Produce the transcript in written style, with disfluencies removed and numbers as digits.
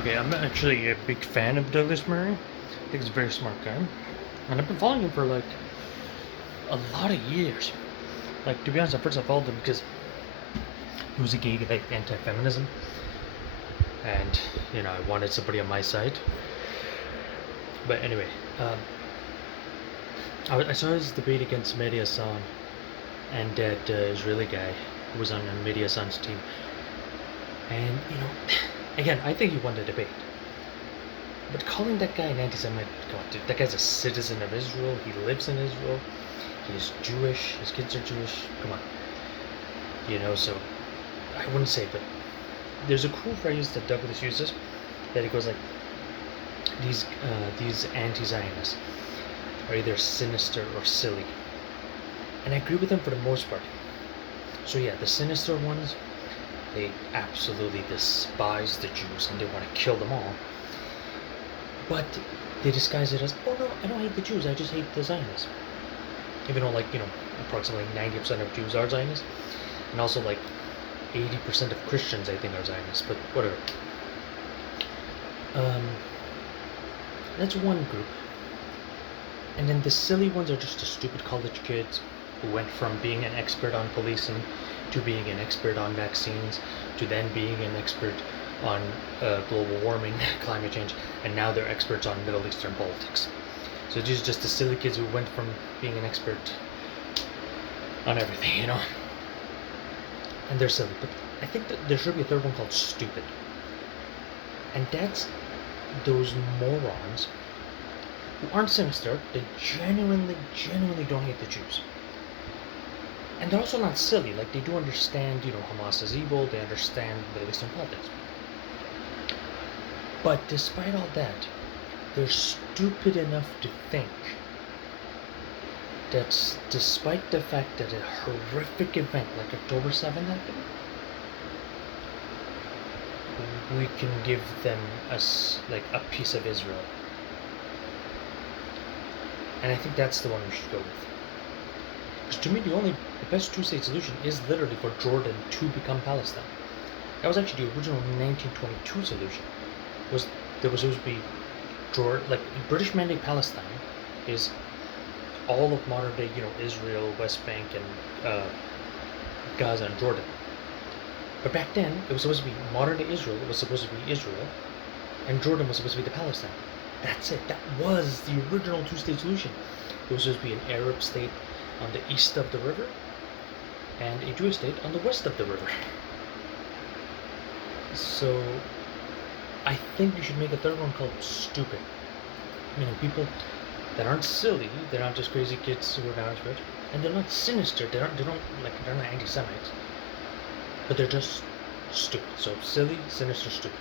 Okay, I'm actually a big fan of Douglas Murray. I think he's a very smart guy. And I've been following him for like a lot of years. Like, to be honest, at first I followed him because he was a gay guy, anti-feminism. And, I wanted somebody on my side. But anyway, I saw his debate against Mehdi Hassan and that Israeli guy who was on Mehdi Hassan's team. And, again, I think he won the debate. But calling that guy an anti-Semite, come on, dude, that guy's a citizen of Israel. He lives in Israel. He's Jewish. His kids are Jewish. Come on. So I wouldn't say, but there's a cool phrase that Douglas uses that he goes like, these anti-Zionists are either sinister or silly. And I agree with him for the most part. So yeah, the sinister ones, they absolutely despise the Jews and they want to kill them all. But they disguise it as, oh no, I don't hate the Jews, I just hate the Zionists. Even though, approximately 90% of Jews are Zionists. And also, 80% of Christians, I think, are Zionists. But whatever. That's one group. And then the silly ones are just the stupid college kids who went from being an expert on policing to being an expert on vaccines to then being an expert on global warming, climate change, and now they're experts on Middle Eastern politics. So these are just the silly kids who went from being an expert on everything, And they're silly. But I think that there should be a third one called stupid. And that's those morons who aren't sinister, they genuinely don't hate the Jews. And they're also not silly, they do understand, Hamas is evil, they understand Middle Eastern politics. But despite all that, they're stupid enough to think that despite the fact that a horrific event like October 7th happened, we can give them a piece of Israel. And I think that's the one we should go with. Because to me, the best two-state solution is literally for Jordan to become Palestine. That was actually the original 1922 solution. There was supposed to be British Mandate Palestine is all of modern day, Israel, West Bank, and Gaza and Jordan. But back then, it was supposed to be modern day Israel. It was supposed to be Israel, and Jordan was supposed to be the Palestine. That's it. That was the original two-state solution. It was supposed to be an Arab state on the east of the river, and a Jewish state on the west of the river. So I think you should make a third one called stupid. People that aren't silly, they're not just crazy kids who are not rich, and they're not sinister, they're not anti-Semites, but they're just stupid. So silly, sinister, stupid.